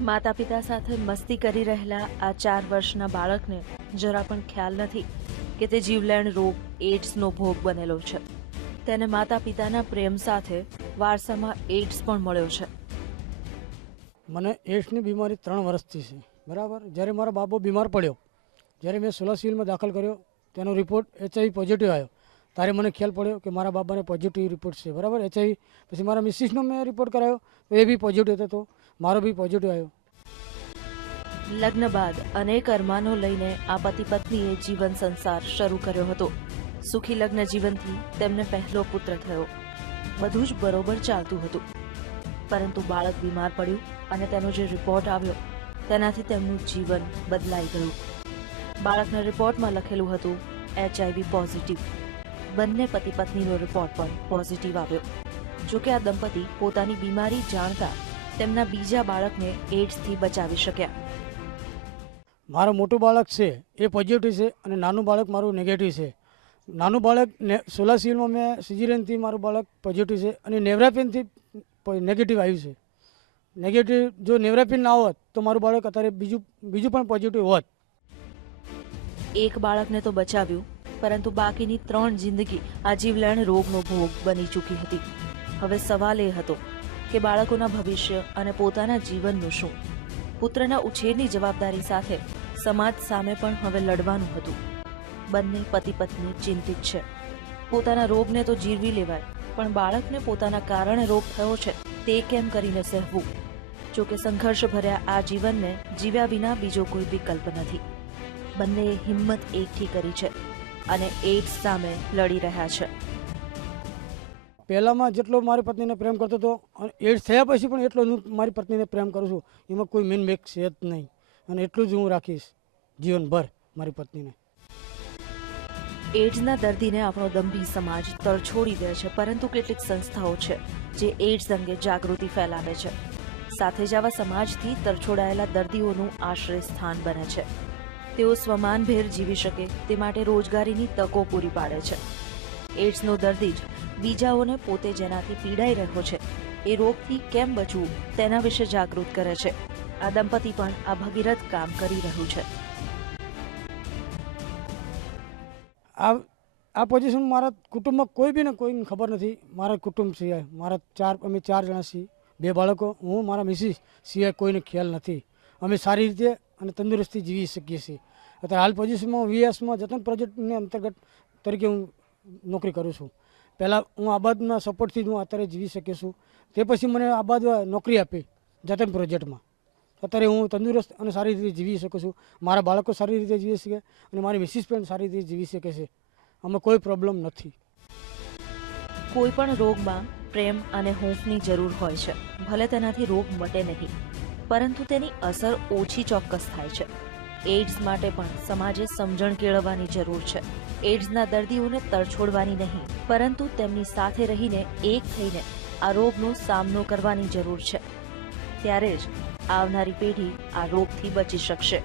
માતા પિતા સાથે મસ્તી કરી રહેલા આ ચાર વર્ષના બાળકને જરા પણ ખ્યાલ નથી કે તે જીવલેણ રોગ એડ્સનો ભોગ બનેલો છે. તેને માતા પિતાના પ્રેમ સાથે વારસામાં એડ્સ પણ મળ્યો છે. મને એડ્સની બીમારી ત્રણ વર્ષથી છે, બરાબર? જ્યારે મારો બાબો બીમાર પડ્યો, જ્યારે મેં સોલા સિવિલમાં દાખલ કર્યો, તેનો રિપોર્ટ એચઆઈવી પોઝિટિવ આવ્યો, ત્યારે મને ખ્યાલ પડ્યો કે મારા બાબાને પોઝિટિવ રિપોર્ટ છે, બરાબર? એચઆઈવી પછી મારા મિસિસનો મેં રિપોર્ટ કરાયો એ બી પોઝિટિવ હતો મારો બી પોઝિટિવ આવ્યો. લગ્ન બાદ અનેક અરમાનો લઈને આ પતિ પત્નીએ જીવન સંસાર શરૂ કર્યો હતો. સુખી લગ્ન જીવનથી તેમને પહેલો પુત્ર થયો. બધું જ બરોબર ચાલતું હતું. પરંતુ બાળક બીમાર પડ્યું અને તેનો જે રિપોર્ટ આવ્યો, તેનાથી તેમનું જીવન બદલાઈ ગયું. બાળકના રિપોર્ટમાં લખેલું હતું એચઆઈવી પોઝિટિવ બંને પતિ પત્નીનો રિપોર્ટ પણ પોઝિટિવ આવ્યો. જોકે આ દંપતી પોતાની બીમારી જાણતા તેમના બીજા બાળકને એડ્સથી બચાવી શક્યા. મારો મોટું બાળક છે એ પોઝિટિવ છે અને નાનું બાળક મારું નેગેટિવ છે. નાનું બાળક ને સોલા સિવિલમાં મેં સિઝીરનથી મારું બાળક પોઝિટિવ છે અને નેવરાપિનથી નેગેટિવ આવ્યું છે. નેગેટિવ જો નેવરાપિન ના હોત તો મારું બાળક અત્યારે બીજું બીજું પણ પોઝિટિવ હોત. એક બાળકને તો બચાવ્યું પરંતુ બાકીની ત્રણ જિંદગી આ જીવલેણ રોગનો ભોગ બની ચૂકી હતી. હવે સવાલ એ હતો કે બાળકોના ભવિષ્ય અને પોતાના જીવનનું શું પુત્રના ઉછેરની જવાબદારી સાથે સમાજ સામે પણ હવે લડવાનું હતું. બંને પતિ પત્ની ચિંતિત છે. પોતાના રોગને તો જીરવી લેવાય, પણ બાળકને પોતાના કારણે રોગ થયો છે તે કેમ કરીને સહેવું? જોકે સંઘર્ષ ભર્યા આ જીવનને જીવ્યા વિના બીજો કોઈ વિકલ્પ નથી. બંનેએ હિંમત એકઠી કરી છે અને એડ્સ સામે લડી રહ્યા છે. પહેલાંમાં જેટલો મારી પત્નીને પ્રેમ કરતો હતો, અને એડ્સ થયા પછી પણ એટલો હું મારી પત્નીને પ્રેમ કરું છું, એમાં કોઈ મેન મેક છે જ નહીં. અને એટલું જ હું રાખીશ, જીવનભર મારી પત્નીને. એડ્સના દર્દીને આપણો દંભી સમાજ તરછોડી દે છે, પરંતુ કેટલીક સંસ્થાઓ છે, જે એડ્સ અંગે જાગૃતિ ફેલાવે છે. સાથે જ આવા સમાજથી તરછોડાયેલા દર્દીઓનું આશ્રય સ્થાન બને છે. તેઓ સ્વમાનભેર જીવી શકે, તે માટે રોજગારીની તકો પૂરી પાડે છે. એડ્સનો દર્દી જ બીજાઓને પોતે જેનાથી પીડાઈ રહ્યો છે, એ રોગથી કેમ બચવું, તેના વિશે જાગૃત કરે છે. આ દંપતી પણ આ ભગીરથ કામ કરી રહ્યું છે. આ આ પોઝિશન મારા કુટુંબમાં કોઈ બી ને કોઈને ખબર નથી. મારા કુટુંબ સિવાય. મારા ચાર, અમે ચાર જણા છીએ. બે બાળકો. હું, મારા મિસિસ સિવાય કોઈને ખ્યાલ નથી. અમે સારી રીતે અને તંદુરસ્તી જીવી શકીએ છીએ. અત્યારે હાલ પોઝિશનમાં વીએસમાં જતન પ્રોજેક્ટની અંતર્ગત તરીકે હું નોકરી કરું છું. પહેલાં હું આબાદના સપોર્ટથી જ હું અત્યારે જીવી શકી છું. તે પછી મને આબાદ નોકરી આપી, જતન પ્રોજેક્ટમાં અત્યારે હું તંદુરસ્ત અને સારી રીતે જીવી શકું છું. મારા બાળકો સારી રીતે જીવી શકે અને મારી મિસિસ પણ સારી રીતે જીવી શકે છે. અમે કોઈ પ્રોબ્લેમ નથી. કોઈ પણ રોગમાં પ્રેમ અને હૂંફની જરૂર હોય છે. ભલે તેનાથી રોગ મટે નહીં, પરંતુ તેની અસર ઓછી ચોક્કસ થાય છે. એડ્સ માટે પણ સમાજે સમજણ કેળવવાની જરૂર છે. એડ્સના દર્દીઓને તરછોડવાની નહીં. પરંતુ તેમની સાથે રહીને એક થઈને આ રોગનો સામનો કરવાની જરૂર છે. ત્યારે જ આવનારી પેઢી આ રોગથી બચી શકશે.